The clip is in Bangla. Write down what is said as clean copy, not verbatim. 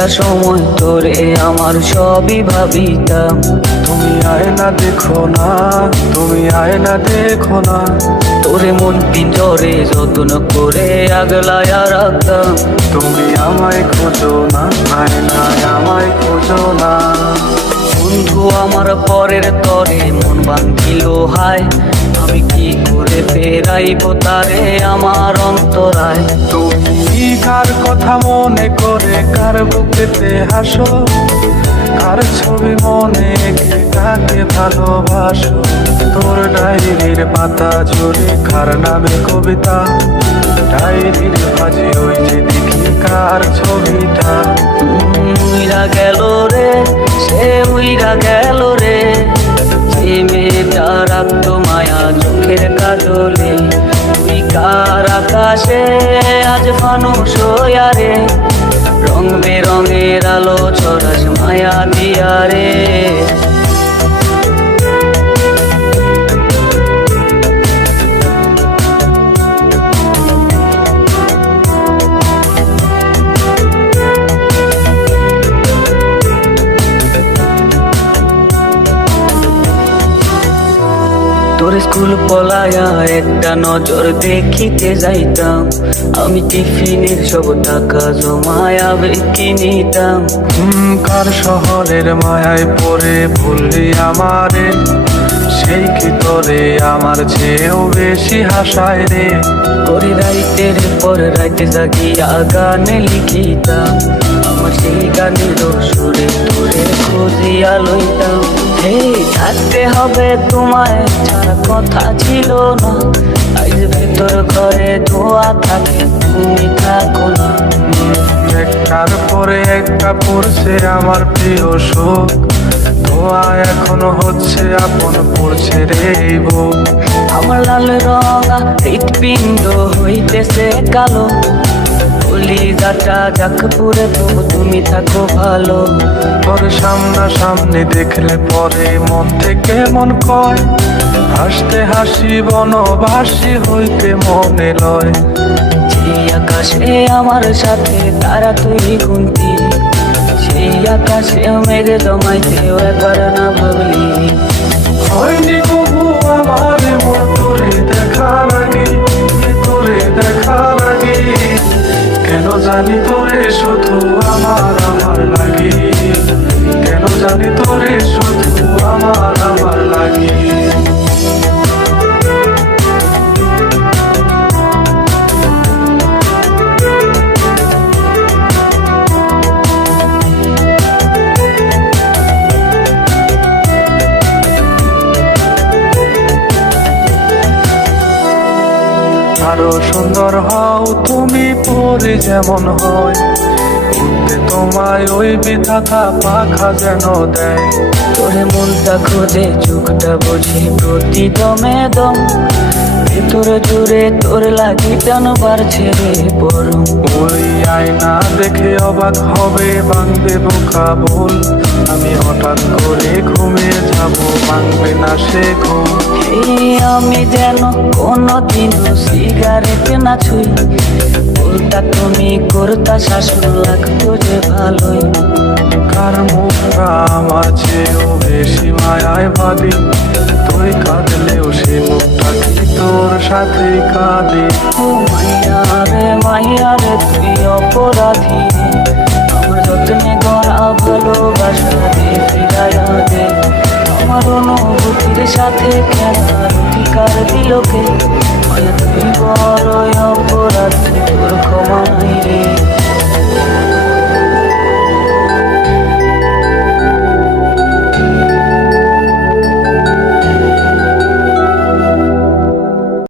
একটা সময় তোরে আমার সবই ভাবিতাম। তুমি আয়না দেখো না, তুমি আয়না দেখো না। তোরে মন পিঞ্জরে যত্ন করে আগলায়া রাখতাম। তুমি আমায় খোঁজো না, আয়নায় আমায় খোঁজো না। বন্ধু আমার পরের তরে মন বান্ধিল হায়, আমি কি করে ফেরাইব তারে আমার অন্তরায়। তুমি কার কথা মনে করে কার বুকেতে হাসো, কার ছবি মনে এঁকে কাকে ভালোবাসো। তোর ডায়েরির পাতা জুড়ে কার নামে কবিতা, ডায়েরির ভাজি ওই যে দেখি কার ছবিটা। উইরা গেল রে, সে উইরা গেল রে, যে মেয়েটা রাখতো মায়া চোখের কাজলে। তুই কার আকাশে আজ ফানুস হইয়া রে, রং বেরঙের আলো ছড়াস মায়া দিয়া রে। তোর স্কুল পলায়া একটা নজর দেখিতে যাইতাম, আমি টিফিনের সব টাকা জমায়া বেকি নিতাম। কার শহরের মায়ায় পড়ে ভুললি আমারে, সেই কি তোরে আমার চেয়েও বেশি হাসায় রে। করে রাইতের পর রাইতে জাগিয়া গানে লিখিতাম, আমার সেই গানের সুরে তোরে খুঁজিয়া লইতাম। হে থাকতে হবে তোমায় ছাড়া কথা ছিল না, আজ ভেতর ঘরে ধোয়া থাকে তুমি থাকো না। একটার পরে একটা পড়ছে আমার প্রিয় শোক, ধোয়া এখনো হচ্ছে আপন পড়ছে রে এই বুক। আমার লাল রঙা হৃৎপিণ্ড হইতেছে কালো, কলিজাটা যাক পুরে তবু তুমি থাকো ভালো। তোর সামনা সামনে দেখলে পরে মন থেকে মন কয়, হাসতে হাসি বনবাসী হইতে মনে লয়। সেই আকাশে আমার সাথে তারা তুই গুনতি, সেই আকাশে মেঘে জমাইতেও একবার না ভাবলি। হয়নি কবু আমার মন তোরে দেখার আগে, তোরে দেখার আগে। কেন জানি তোরে শুধু আমার আমার লাগে, কেন জানি তোরে শুধু আমার আমার লাগে। আরো সুন্দর হও তুমি পরে যেমন হয়, উঠতে তোমায় ওই বিধাতা পাখা যেন দেয়। তোরে মনটা খোঁজে চোখটা বোঝে প্রতি দমে দম, ভেতরে জুড়ে তোর লাগি টান বাড়ছে রে পরম। ওই আয়না দেখে অবাক হবে ভাঙবে বোকা বল, আমি হঠাৎ করে ঘুমিয়ে যাব ভাঙবে না সে ঘুম। আমি যেন কোনদিন সিগারেট না ছুই, বলতা তুমি করতা শাসন লাগতো যে ভালোই। কার মুখটা আমার চেয়েও বেশি মায়ায় ভাবি, তুই কাঁদলেও সে মুখটা কি তোর সাথে কাঁদে। ও মাইয়া রে তুই অপরাধী, আমার যত্নে গড়া ভালোবাসা দিয়ে ফিরাইয়া দে। আমার অনুভূতির সাথে খেলার অধিকার দিল কে, মায়া তুই বড় অপরাধী, তোর ক্ষমা নাই রে।